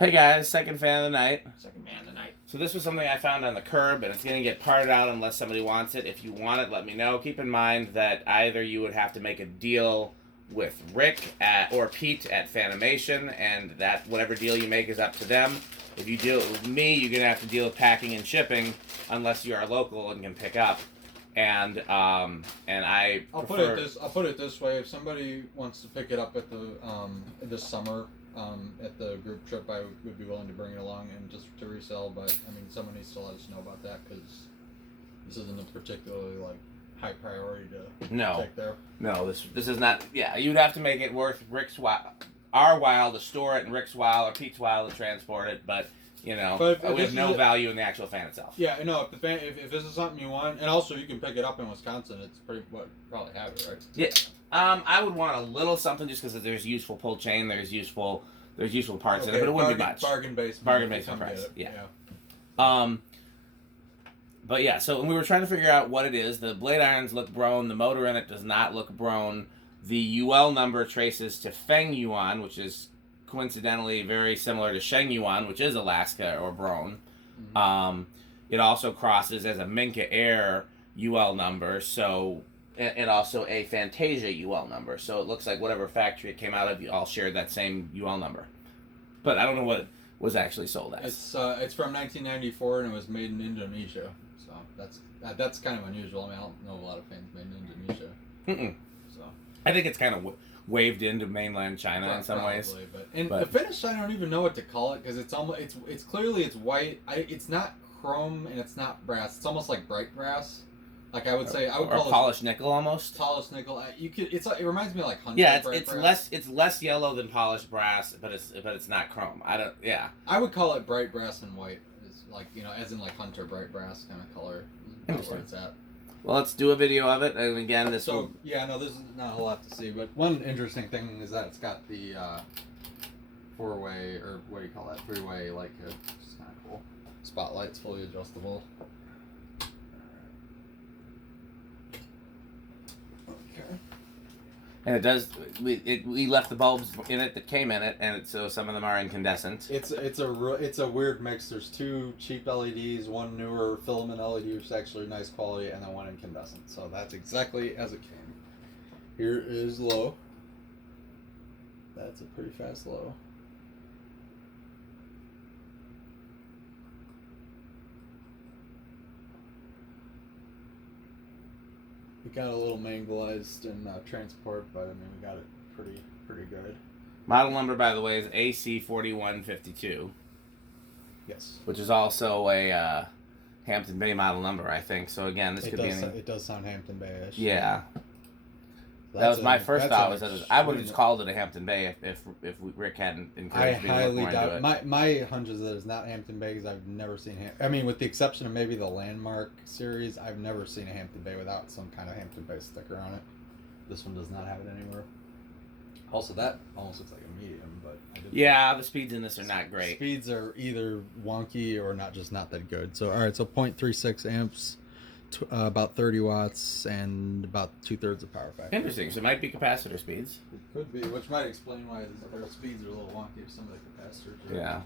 Hey guys, second fan of the night. Second man of the night. So this was something I found on the curb, and it's going to get parted out unless somebody wants it. If you want it, let me know. Keep in mind that either you would have to make a deal with Rick or Pete at Fanimation, and that whatever deal you make is up to them. If you deal it with me, you're going to have to deal with packing and shipping, unless you are local and can pick up. And I I'll prefer... put it this way: if somebody wants to pick it up at the this summer. At the group trip, I would be willing to bring it along and just to resell. But I mean, someone needs to let us know about that because this isn't a particularly high priority to take there. No, this is not. Yeah, you'd have to make it worth our while to store it, and Rick's while or Pete's while to transport it. But we have no value in the actual fan itself. Yeah, no. If this is something you want, and also you can pick it up in Wisconsin, it's probably have it, right? Yeah. I would want a little something just because there's useful pull chain, there's useful parts in it, but it wouldn't be much. Bargain basement price. Yeah. But yeah, so we were trying to figure out what it is. The blade irons look Brown. The motor in it does not look Brown. The UL number traces to Feng Yuan, which is coincidentally very similar to Sheng Yuan, which is Alaska or Brown. Mm-hmm. It also crosses as a Minka Air UL number, so... And also a Fantasia UL number. So it looks like whatever factory it came out of, you all shared that same UL number. But I don't know what it was actually sold as. It's from 1994 and it was made in Indonesia. So that's kind of unusual. I mean, I don't know a lot of fans made in Indonesia. Mm-mm. So I think it's kind of waved into mainland China in some ways. But the finish, I don't even know what to call it because it's clearly white. It's not chrome and it's not brass. It's almost like bright brass. Like I would call it polished nickel almost. Polished nickel. It reminds me of like Hunter. Yeah, it's less yellow than polished brass, but it's not chrome. I would call it bright brass and white. It's as in like Hunter bright brass kind of color. That's where it's at. Well, let's do a video of it, and again, this is not a whole lot to see, but one interesting thing is that it's got the four-way or what do you call that? Three-way it's kind of cool. Spotlight's fully adjustable. And it does. We left the bulbs in it that came in it, and so some of them are incandescent. It's a weird mix. There's two cheap LEDs, one newer filament LED, which is actually nice quality, and then one incandescent. So that's exactly as it came. Here is low. That's a pretty fast low. We got a little mangalized in transport, but I mean we got it pretty good. Model number, by the way, is AC4152. Yes. Which is also a Hampton Bay model number, I think. So again, this could be it does sound Hampton Bay-ish. Yeah. That was my first thought. I would have just called it a Hampton Bay if Rick hadn't encouraged me to look more into it. My hunch is that it's not Hampton Bay because I've never seen I mean, with the exception of maybe the Landmark series, I've never seen a Hampton Bay without some kind of Hampton Bay sticker on it. This one does not have it anywhere. Also, that almost looks like a medium, but yeah, the speeds in this are not great. Speeds are either wonky or not that good. So all right, so 0.36 amps. About 30 watts and about 2/3 of power factor. Interesting. So it might be capacitor speeds. It could be, which might explain why their speeds are a little wonky with some of the capacitors. Yeah.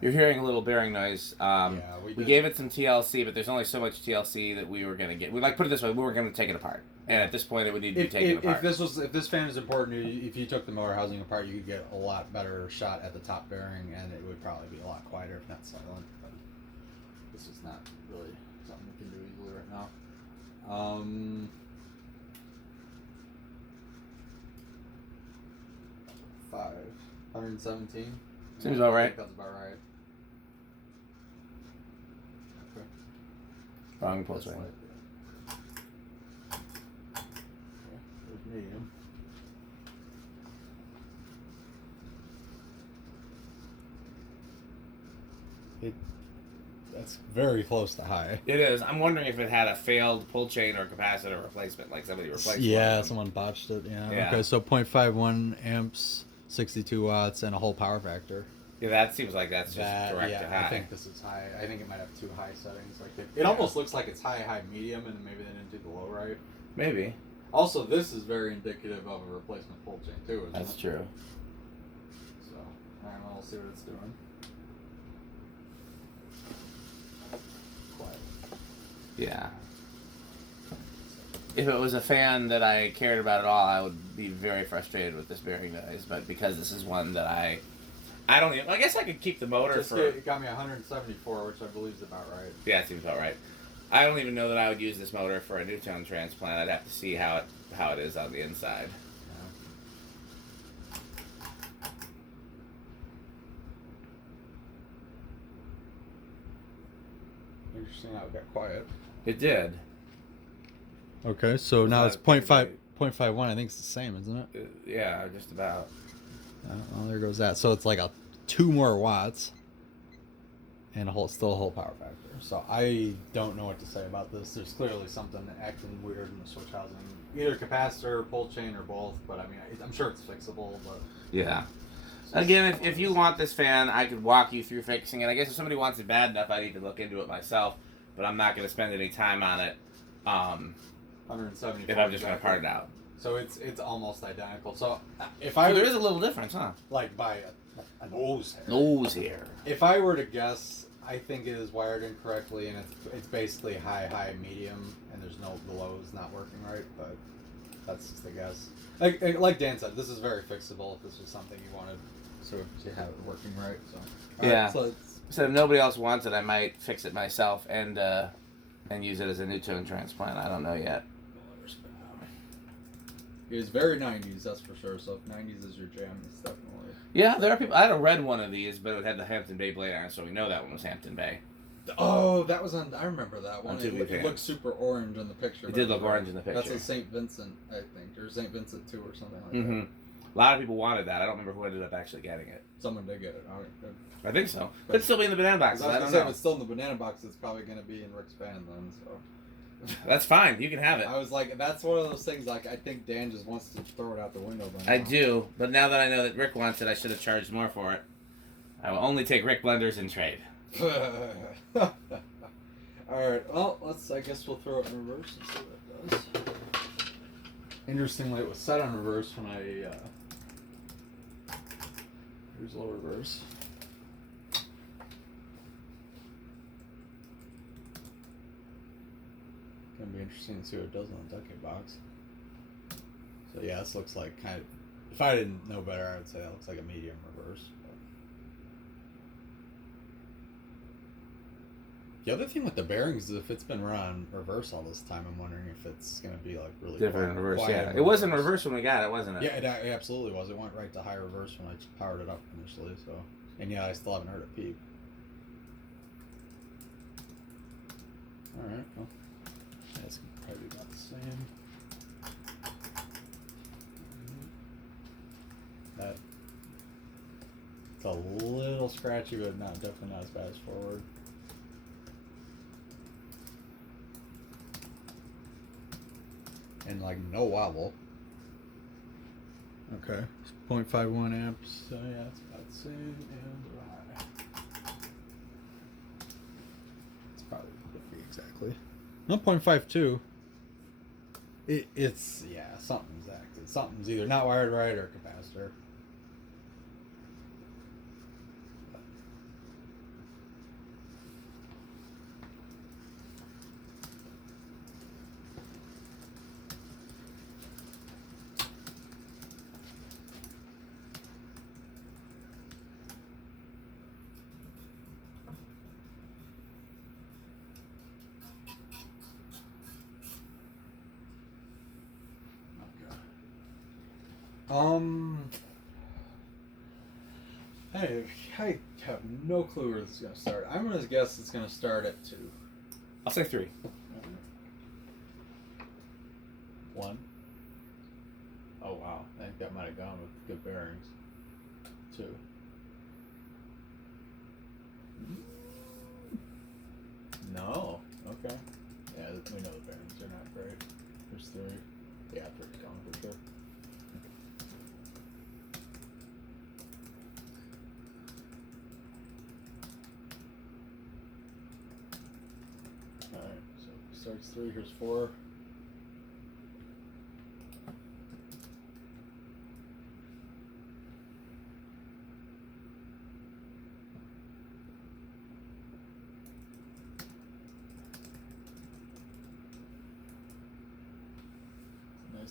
You're hearing a little bearing noise. We gave it some TLC, but there's only so much TLC that we were going to get. Put it this way, we were going to take it apart. And at this point, it would need to be taken apart. If this fan is important, if you took the motor housing apart, you could get a lot better shot at the top bearing, and it would probably be a lot quieter if not silent. But this is not really something we can do easily right now. 117. Seems about right. That's about right. Okay. Wrong pulse rate. Medium. That's very close to high. It is. I'm wondering if it had a failed pull chain or capacitor replacement, like somebody replaced it. Yeah, someone botched it. Yeah. Okay, so 0.51 amps, 62 watts, and a whole power factor. Yeah, that seems like that's just direct to high. I think this is high. I think it might have two high settings. It almost looks like it's high, medium, and maybe they didn't do the low right. Maybe. Also, this is very indicative of a replacement pull chain too. That's true. So, Alright, well, we'll see what it's doing. Quiet. Yeah. If it was a fan that I cared about at all, I would be very frustrated with this bearing noise. But because this is one that I don't even. I guess I could keep the motor It got me 174, which I believe is about right. Yeah, it seems about right. I don't even know that I would use this motor for a Newton transplant. I'd have to see how it is on the inside. Yeah. Interesting how it got quiet. It did. Okay, so now it's 0.51. I think it's the same, isn't it? Yeah, just about. Well, there goes that. So it's like 2 more watts and still a whole power factor. So I don't know what to say about this. There's clearly something acting weird in the switch housing. Either capacitor, pull chain, or both. But I mean, I'm sure it's fixable. But yeah. Again, if you want this fan, I could walk you through fixing it. I guess if somebody wants it bad enough, I need to look into it myself. But I'm not going to spend any time on it. 174. If I'm just going to part it out. So it's almost identical. So if So there is a little difference, huh? like by a nose hair. Nose hair. If I were to guess, I think it is wired incorrectly, and it's basically high, medium, and there's no lows not working right. But that's just a guess. Like Dan said, this is very fixable. If this was something you wanted to have it working right. So Yeah. Right, So if nobody else wants it, I might fix it myself and use it as a Newton transplant. I don't know yet. it's very 90s, that's for sure. So if 90s is your jam, it's definitely. Yeah, there are people. I had a red one of these, but it had the Hampton Bay blade iron, so we know that one was Hampton Bay. Oh, that was on. I remember that one. On TV It looked super orange in the picture. It did look orange in the picture. That's a St. Vincent, I think, or St. Vincent 2 or something like Mm-hmm. that. A lot of people wanted that. I don't remember who ended up actually getting it. Someone did get it. All right, good. I think so. Could still be in the banana box. I don't know. If it's still in the banana box, it's probably going to be in Rick's van then. So That's fine. You can have it. I was like, that's one of those things. Like, I think Dan just wants to throw it out the window. I do, but now that I know that Rick wants it, I should have charged more for it. I will only take Rick blenders in trade. All right. Well, I guess we'll throw it in reverse and see what it does. Interestingly, it was set on reverse when I. Here's a little reverse. Gonna be interesting to see what it does on the decade box. So yeah, this looks like kind of. If I didn't know better, I would say that looks like a medium reverse. The other thing with the bearings is if it's been run on reverse all this time, I'm wondering if it's going to be like really Different in reverse, quiet yeah. in It was in reverse when we got it, wasn't it? Yeah, it absolutely was. It went right to high reverse when I powered it up initially. So, and yeah, I still haven't heard it peep. All right, well, that's probably about the same. That it's a little scratchy, but definitely not as bad as forward. And like no wobble. Okay. 0.51 amps. So yeah, it's about the same and high. It's probably would be exactly. No, 0.52. It's something's active. Something's either not wired right or capacitor. I have no clue where this is gonna start. I'm gonna guess it's gonna start at 2. I'll say 3. 1. Oh wow, I think that might have gone with good bearings. 2. No. Okay. Yeah, we know the bearings are not great. There's 3. Yeah, 3's gone for sure. Alright, so starts 3, here's 4.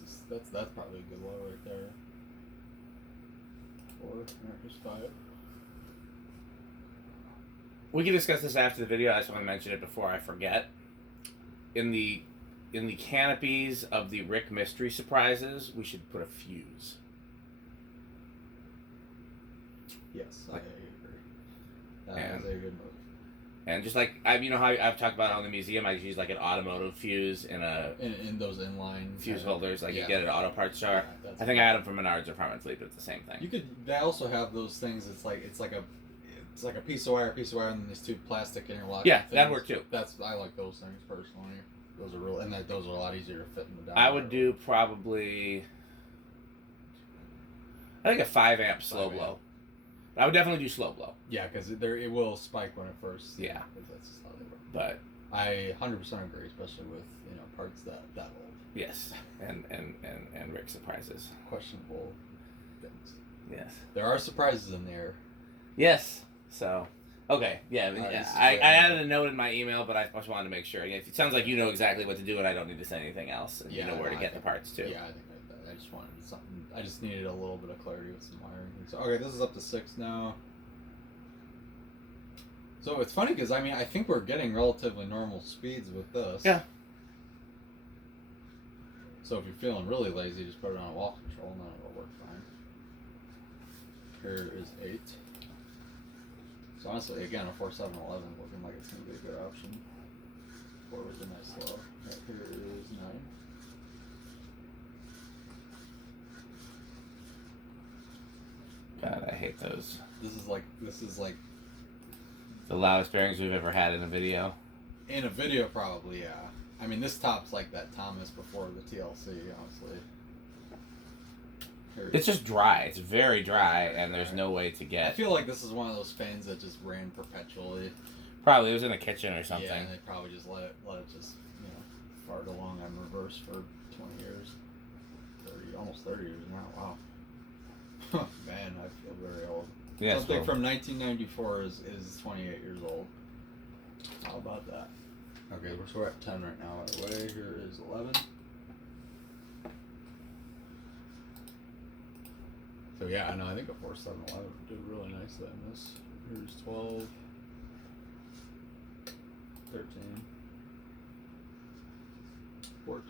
this is that's probably a good low right there. 4, here's 5. We can discuss this after the video. I just want to mention it before I forget. In the canopies of the Rick Mystery Surprises, we should put a fuse. Yes, I Like- agree. That and- is a good move. And just like you know how I've talked about on the museum, I use like an automotive fuse in a In those inline fuse holders, like yeah. you get at an auto parts store. Yeah, that's I think I had them from Menards or Farm and Fleet, but it's the same thing. You could. They also have those things. It's like a piece of wire, and then these 2 plastic interlocking. Yeah, things. that'd work too. I like those things personally. Those are real, and those are a lot easier to fit in the down. I would do probably, I think a 5 amp slow 5 amp. blow. I would definitely do slow blow. Yeah, because it will spike when it first. Yeah. 'Cause that's just how they work. But I 100% agree, especially with parts that old. yes, and Rick Surprises. Questionable things. Yes. There are surprises in there. Yes. So, okay. Yeah, this is I great. added a note in my email, but I just wanted to make sure. Yeah, it sounds like you know exactly what to do, and I don't need to say anything else. And you know where to I get the think- parts too. Yeah, I think I just wanted something. I just needed a little bit of clarity with some wiring. So okay, this is up to 6 now. So it's funny because I think we're getting relatively normal speeds with this. Yeah. So if you're feeling really lazy, just put it on wall control, and then it'll work fine. Here is 8. So honestly, again, a 4711 looking like it's gonna be a good option. 4 was a nice low. Right here is 9. God, I hate those. This is like The loudest bearings we've ever had in a video. in a video, probably, yeah. I mean, this tops like that Thomas before the TLC, honestly. Here It's just dry. It's very dry, and there's no way to I get. feel like this is one of those fans that just ran perpetually. Probably it was in the kitchen or something. Yeah, and they probably just let it just fart along on reverse for 20 years, 30, almost 30 years now. Wow. Man, I feel very old. Yes, Something well, from 1994 is 28 years old. How about that? Okay, so we're at 10 right now. By the way, here is 11. So yeah, I know. I think a 4711 did really nicely on this. Here's 12, 13, 14,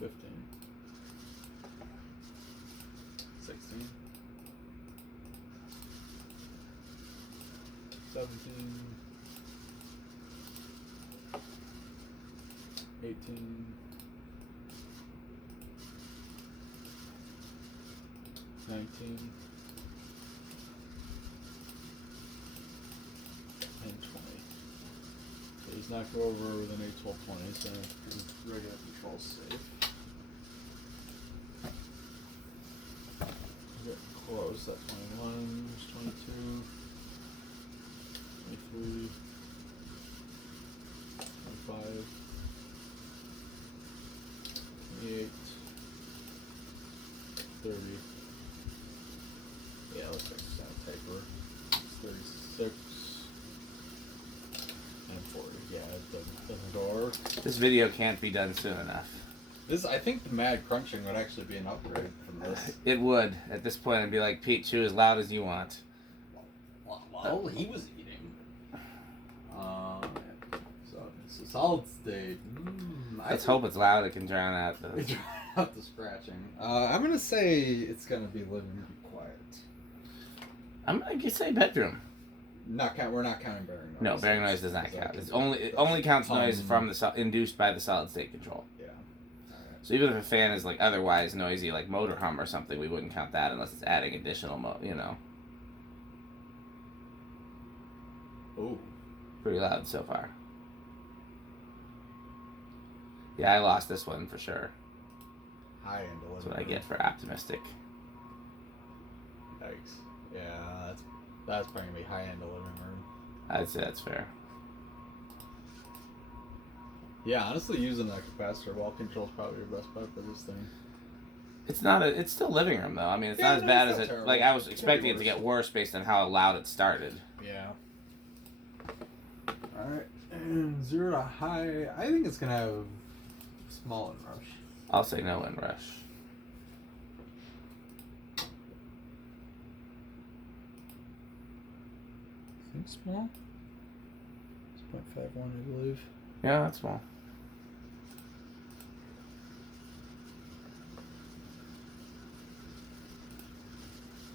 15, 16, 17, 18, 19, and 20. So he's not go over with an 8, 12, 20, so regular control's safe. Get close at 21, there's 22, 23, 25, 28, 30. Yeah, looks like it's gonna taper. It's 36 and 40. Yeah, it doesn't go over. this video can't be done soon enough. I think the mad crunching would actually be an upgrade from this. It would at this point. I'd be like, Pete, chew as loud as you want. Well, he was eating. So it's a solid state. Let's hope it's loud. It can drown out the. Drown out the scratching. I'm gonna say it's gonna be living room quiet. I'm gonna say bedroom. We're not counting bearing noise. No, bearing noise does not Because count. that It could- only counts hum. noise from the induced by the solid state control. Yeah. So even if a fan is like otherwise noisy, like motor hum or something, we wouldn't count that unless it's adding additional Ooh. Pretty loud so far. Yeah, I lost this one for sure. High end That's what I get for optimistic. Yikes. Yeah, that's probably gonna be high end living room. I'd say that's fair. Yeah, honestly, using that capacitor wall control is probably your best bet for this thing. It's still living room though. I mean, it's Yeah, not as no, bad it's as not it. terrible. Like I was It could be expecting it to worse. get worse based on how loud it started. Yeah. Alright, And 0 to high, I think it's gonna have small inrush. I'll say no inrush. I think small. It's 0.51, I believe. Yeah, that's small.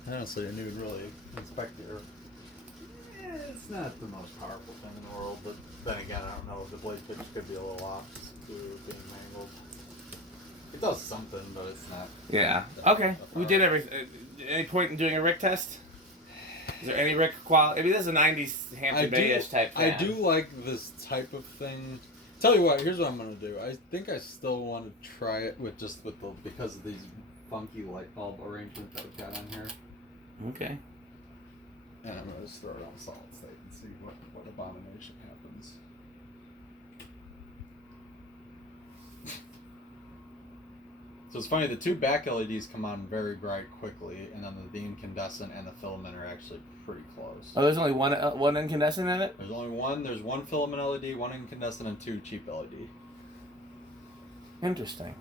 Honestly, I didn't even really inspect it. It's not the most powerful thing in the world, but then again, I don't know. The blade pitch could be a little off to being mangled. It does something, but it's not. Yeah. Okay. We did everything. Any point in doing a Rick test? Is there any Rick quality? I mean, this is a '90s Hampton Bay-ish type fan. I do like this type of thing. Tell you what, here's what I'm gonna do. I think I still want to try it with because of these funky light bulb arrangement that we've got on here. Okay. And I'm gonna just throw it on solid state and see what abomination happens. So it's funny, the two back LEDs come on very bright quickly, and then the incandescent and the filament are actually pretty close. Oh, there's only one incandescent in it? There's only one. There's one filament LED, one incandescent, and 2 cheap LED. Interesting.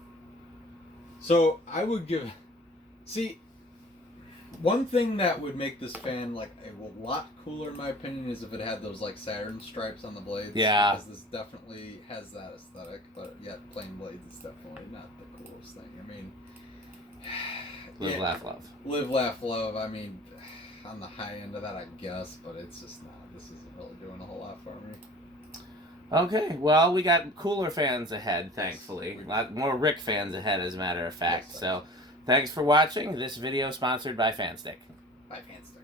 So I would give... See, one thing that would make this fan like a lot cooler in my opinion is if it had those like Saturn stripes on the blades. Yeah. Because this definitely has that aesthetic, but yet plain blades is definitely not the coolest thing. I mean, Live, laugh, love. Live, laugh, love. I mean, on the high end of that, I guess, but it's just not. This isn't really doing a whole lot for me. Okay, well, we got cooler fans ahead, thankfully. A lot more Rick fans ahead, as a matter of fact. Yes, so, thanks for watching. This video sponsored by Fanstick. By Fanstick.